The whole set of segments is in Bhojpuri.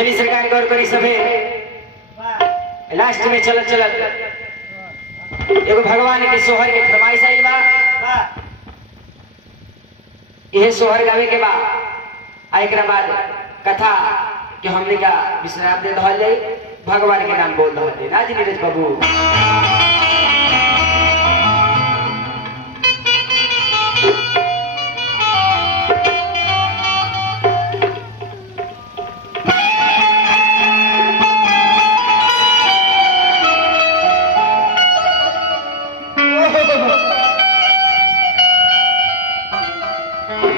चली सरकार गौर करी सभे लास्ट में चलत चलत एगो भगवान के सोहर के फरमाइश आइल बा। यह सोहर गावे के बा एकरा बाद कथा कि हमने का विश्राम दे दहल जाई, भगवान के नाम बोल दहल जाई ना जी नीरज बाबू।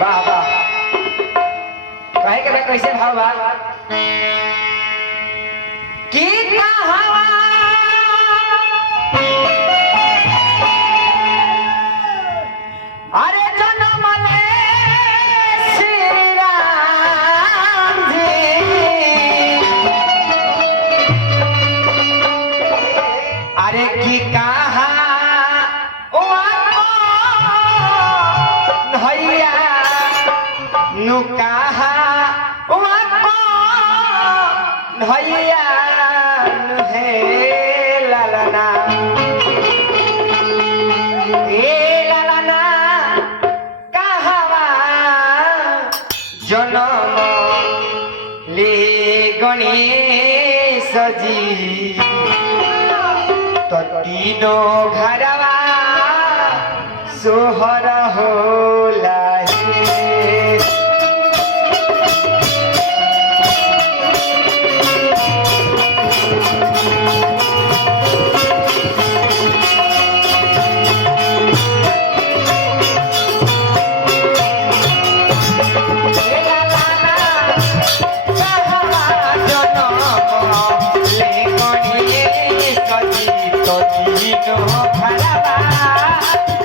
वाह वाह कहे के भाई कैसे भाव बा की कहावा अरे जन्म ले श्री राम जी अरे की कहा ओ भैया नु कहा भैया है ललना ए ललना कहवा जनम ले गणेश जी तो तीनों घरवा सोहर होला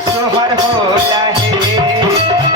सोहर होला है।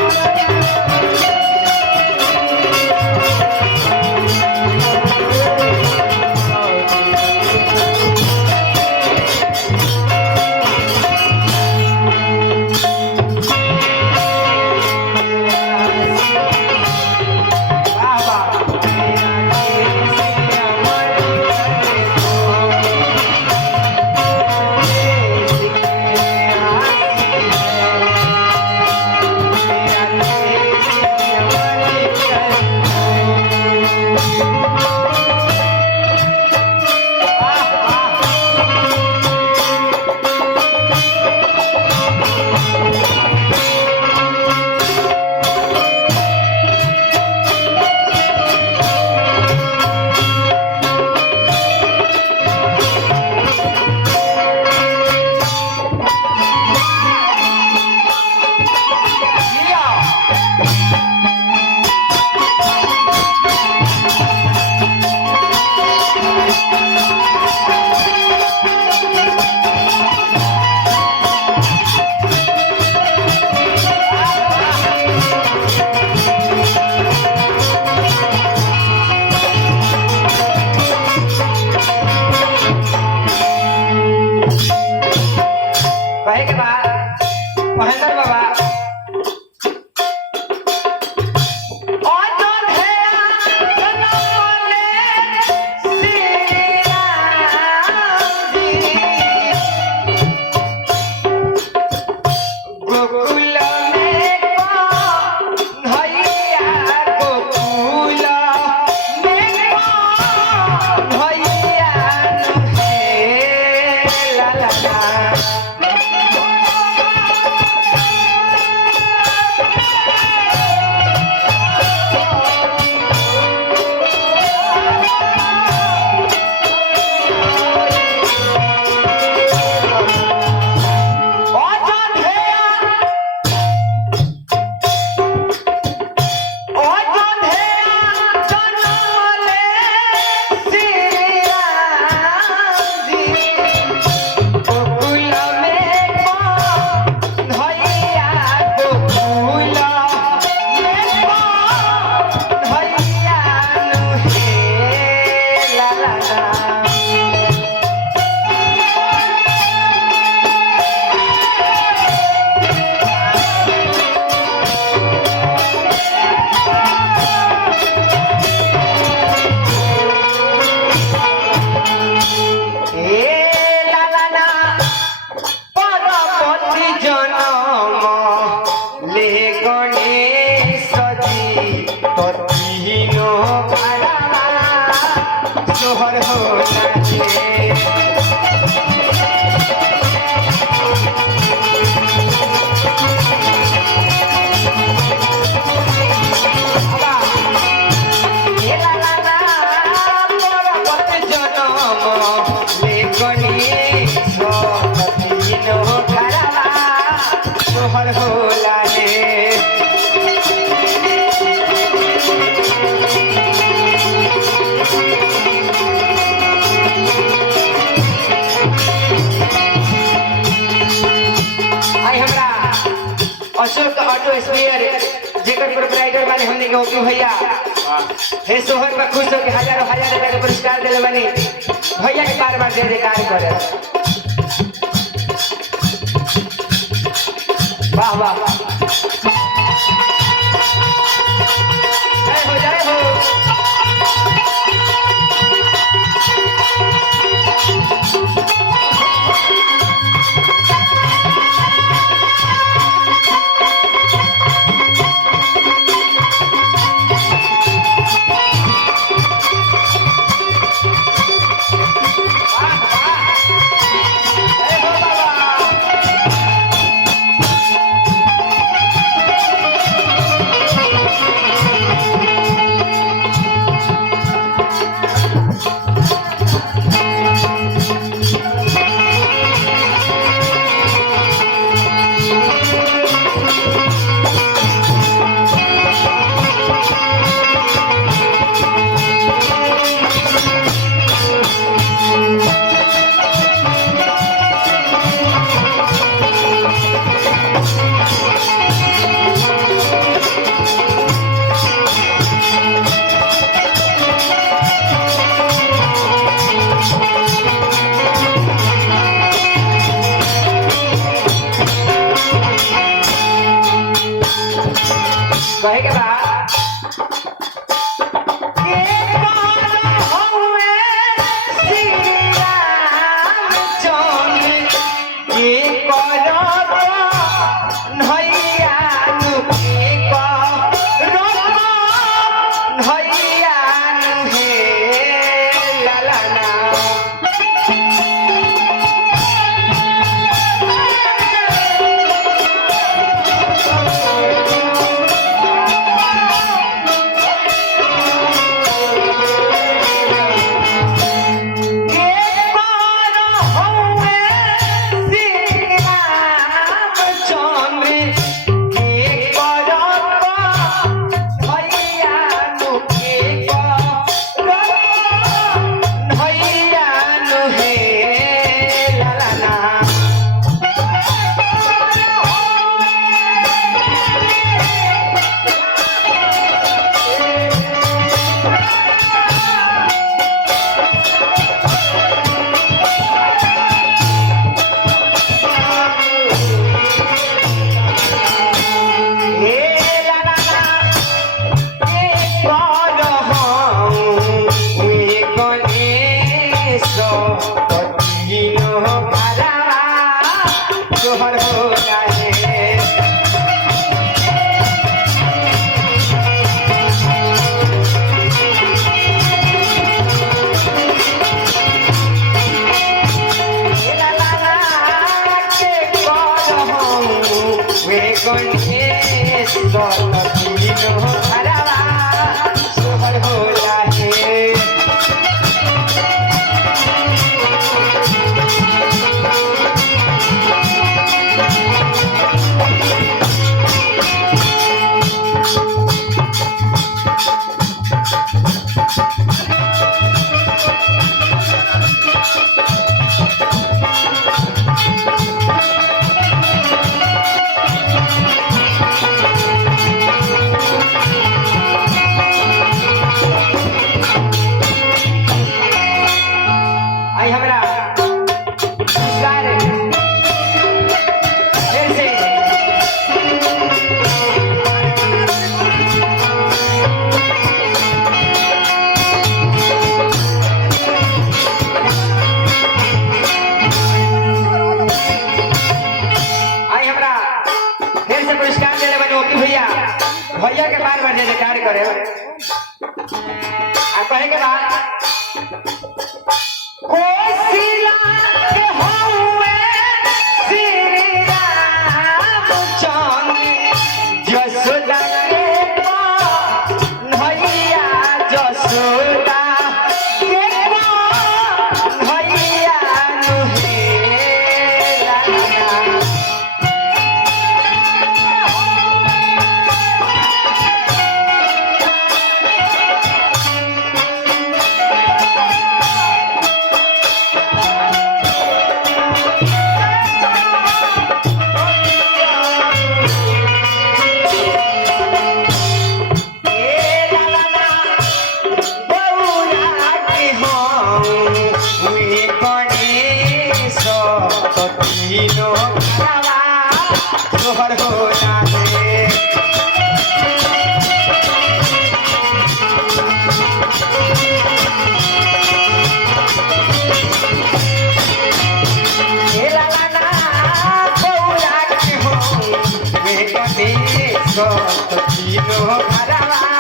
ऑटो स्पेयर जेकर प्रोप्राइटर वाले हमने के ओपी भैया हे सोहर पर खुश होकर हजारों हजार रुपए का पुरस्कार दिले बनी भैया के बार बार जय जयकार करे। वाह वाह जय हो कहे के बाद भैया के बार बार जयकार करे आ कहे के बाद कोसिला के होवे श्री रामचंद्र जसोदा के भैया जसोदा के भैया नुहे सोहर होला है तो तीनों घरवा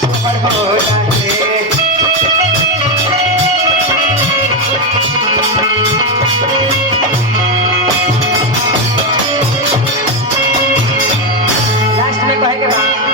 सोहर होला है लास्ट में कहे के बाद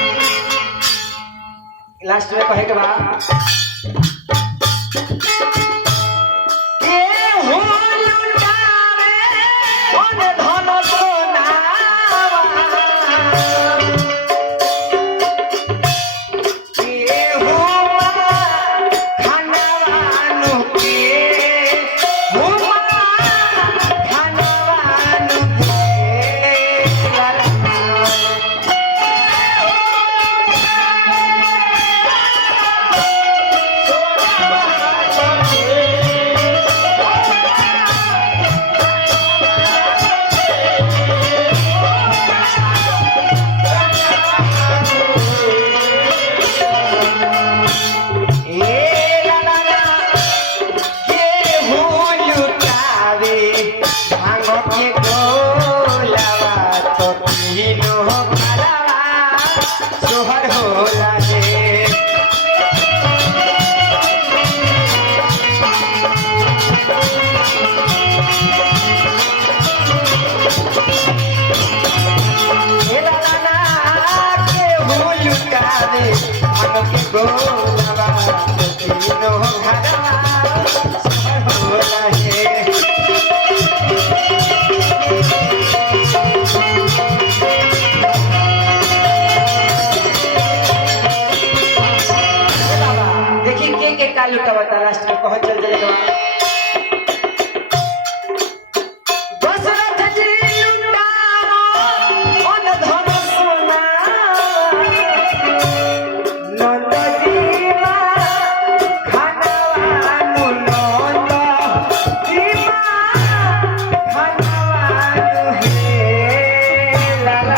सोहर होला है के गोलवा तीनों घरवा सोहर होला है लुटा बता लास्ट में कह चल जाएगा दशरथ जी लुटाओ अन धन सोना नंद दीवा खानवानु नंद दीवा खानवानु हे लाला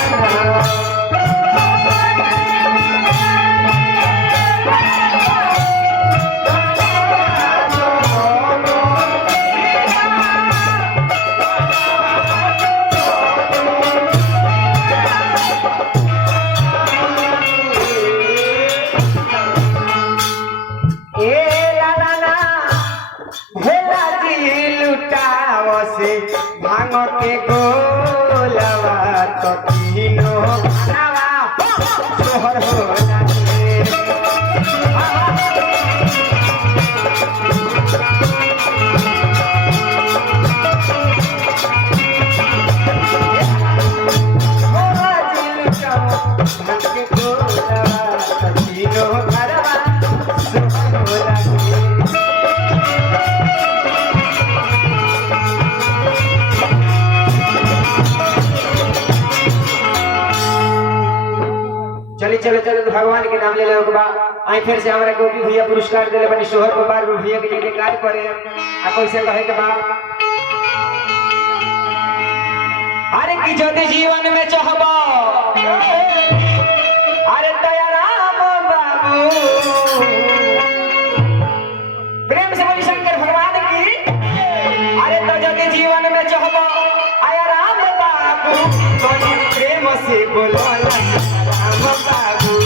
भांग के गोलवा तो तीनों घरवा सोहर होला है भांग के गोलवा तो तीनों घरवा सोहर होला है चले चले तो भगवान के नाम ले लो के बाद आई फिर से हमरा गोपी भैया पुरस्कार देले बनी सोहर को बार भैया के जयकार करे आ कैसे कहे के बा अरे की जदि जीवन में चाहबो अरे दया राम बाबू प्रेम से बोली शंकर भगवान की अरे तो जदि जीवन में चाहबो आया राम बाबू तो प्रेम से बोलो राम बाबू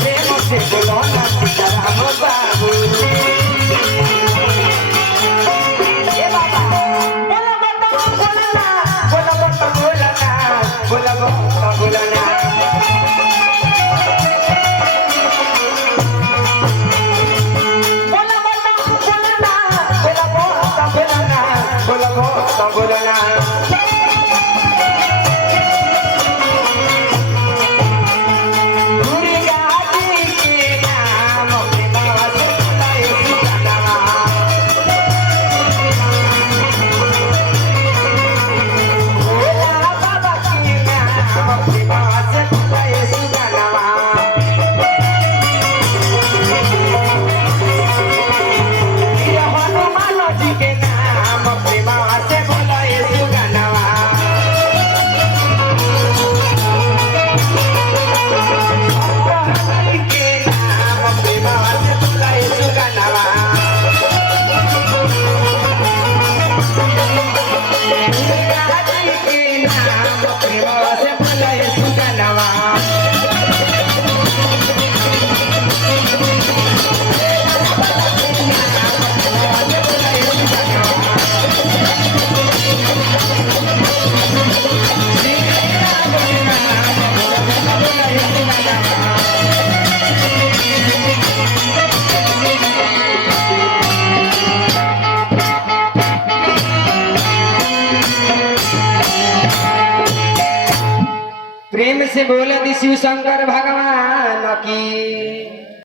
प्रेम से बोलो राम बाबू हनुमान जी के नाम प्रेमा से से बोले दी शिव शंकर भगवान की।